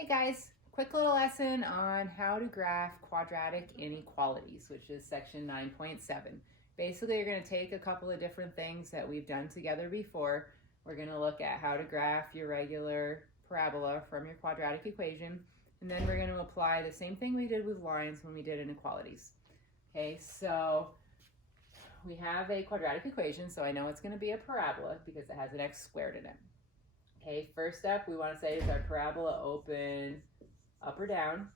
Hey guys, quick little lesson on how to graph quadratic inequalities, which is section 9.7. Basically, you're going to take a couple of different things that we've done together before. We're going to look at how to graph your regular parabola from your quadratic equation, and then we're going to apply the same thing we did with lines when we did inequalities. Okay, so we have a quadratic equation, so I know it's going to be a parabola because it has an x squared in it. Okay, first step we want to say is our parabola open up or down.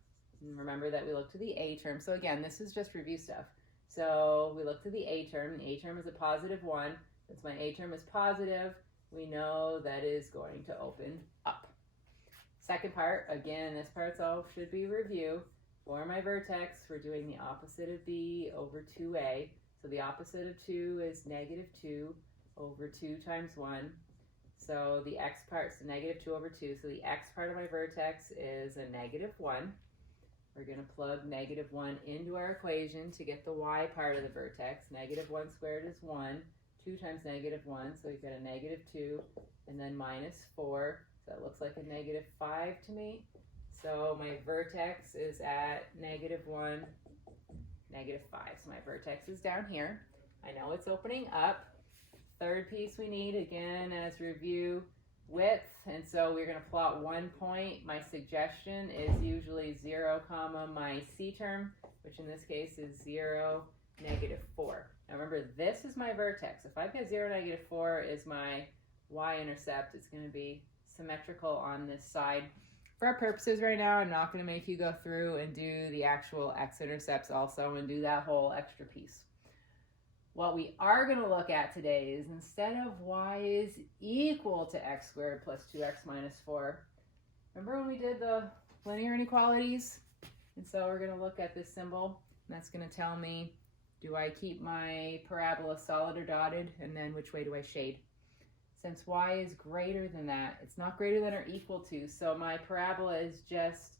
And remember that we look to the a term. So again, this is just review stuff. So we look to the a term. The a term is a positive 1. Since my a term is positive, we know that is going to open up. Second part, again, this part's all should be review. For my vertex, we're doing the opposite of b over 2a. So the opposite of 2 is negative 2 over 2 times 1. So the x part is negative 2 over 2. So the x part of my vertex is a negative 1. We're going to plug negative 1 into our equation to get the y part of the vertex. Negative 1 squared is 1. 2 times negative 1. So we've got a negative 2 and then minus 4. So that looks like a negative 5 to me. So my vertex is at negative 1, negative 5. So my vertex is down here. I know it's opening up. Third piece we need, again, as review, width. And so we're going to plot 1 point. My suggestion is usually 0, comma, my c term, which in this case is 0, negative 4. Now remember, this is my vertex. If I've got 0, negative 4 is my y-intercept, it's going to be symmetrical on this side. For our purposes right now, I'm not going to make you go through and do the actual x-intercepts also and do that whole extra piece. What we are going to look at today is instead of y is equal to x squared plus 2x minus 4, remember when we did the linear inequalities? And so we're going to look at this symbol, and that's going to tell me, do I keep my parabola solid or dotted, and then which way do I shade? Since y is greater than that, it's not greater than or equal to, so my parabola is just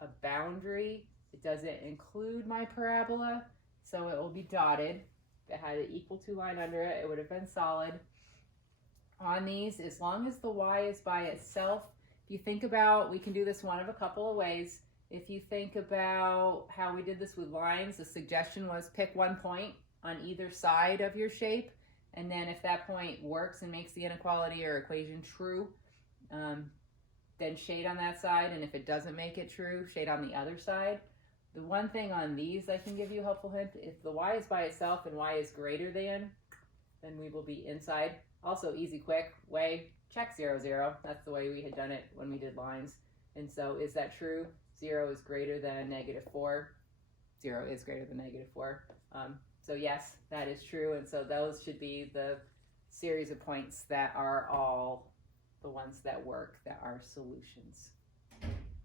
a boundary. It doesn't include my parabola, so it will be dotted. If it had an equal to line under it, it would have been solid. On these, as long as the y is by itself, if you think about, we can do this one of a couple of ways. If you think about how we did this with lines, the suggestion was pick 1 point on either side of your shape, and then if that point works and makes the inequality or equation true, then shade on that side, and if it doesn't make it true, shade on the other side. The one thing on these I can give you a helpful hint, if the y is by itself and y is greater than, then we will be inside. Also easy, quick way, check 0, 0. That's the way we had done it when we did lines. And so is that true? 0 is greater than negative 4. 0 is greater than negative 4. So yes, that is true. And so those should be the series of points that are all the ones that work, that are solutions.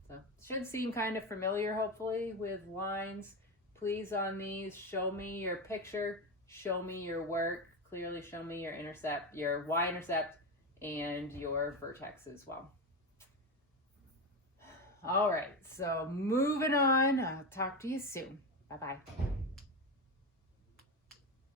So should seem kind of familiar, hopefully, with lines. Please, on these, show me your picture, show me your work, clearly show me your intercept, your y-intercept, and your vertex as well. All right, so moving on. I'll talk to you soon. Bye-bye.